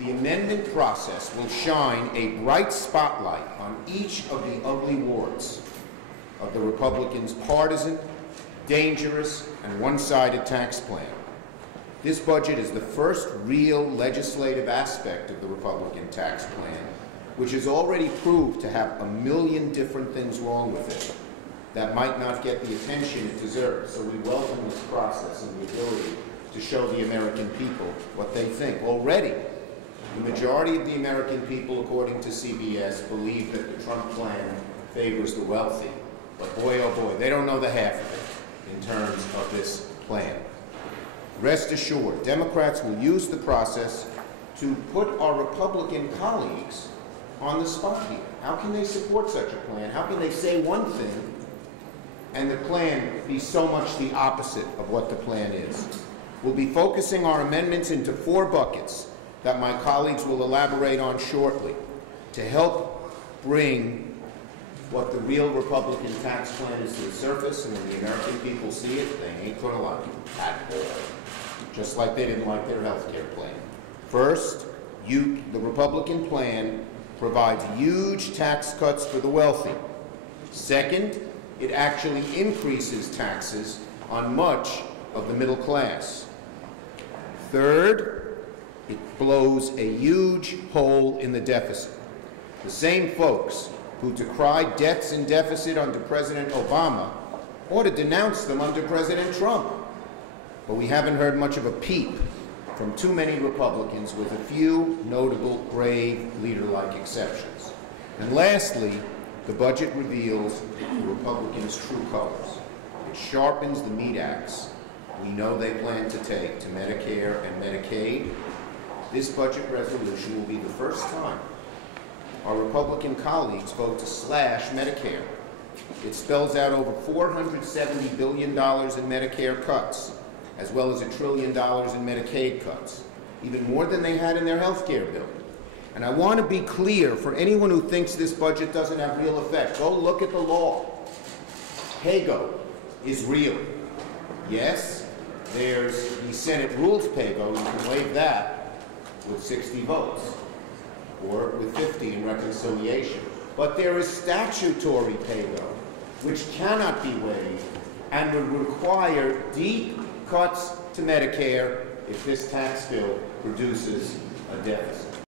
The amendment process will shine a bright spotlight on each of the ugly warts of the Republicans' partisan, dangerous, and one-sided tax plan. This budget is the first real legislative aspect of the Republican tax plan, which has already proved to have a million different things wrong with it that might not get the attention it deserves. So we welcome this process and the ability to show the American people what they think. Already, the majority of the American people, according to CBS, believe that the Trump plan favors the wealthy. But boy, oh boy, they don't know the half of it in terms of this plan. Rest assured, Democrats will use the process to put our Republican colleagues on the spot here. How can they support such a plan? How can they say one thing and the plan be so much the opposite of what the plan is? We'll be focusing our amendments into 4 buckets that my colleagues will elaborate on shortly to help bring what the real Republican tax plan is to the surface, and when the American people see it, they ain't gonna like it at all. Just like they didn't like their health care plan. First, the Republican plan provides huge tax cuts for the wealthy. Second, it actually increases taxes on much of the middle class. Third, it blows a huge hole in the deficit. The same folks who decried debts and deficit under President Obama ought to denounce them under President Trump. But we haven't heard much of a peep from too many Republicans, with a few notable, grave, leader-like exceptions. And lastly, the budget reveals the Republicans' true colors. It sharpens the meat axe we know they plan to take to Medicare and Medicaid. This budget resolution will be the first time our Republican colleagues vote to slash Medicare. It spells out over $470 billion in Medicare cuts, as well as $1 trillion in Medicaid cuts, even more than they had in their health care bill. And I want to be clear for anyone who thinks this budget doesn't have real effect. Go look at the law. PAYGO is real. Yes, there's the Senate rules PAYGO. You can waive that with 60 votes, or with 50 in reconciliation. But there is statutory PAYGO, which cannot be waived and would require deep cuts to Medicare if this tax bill produces a deficit.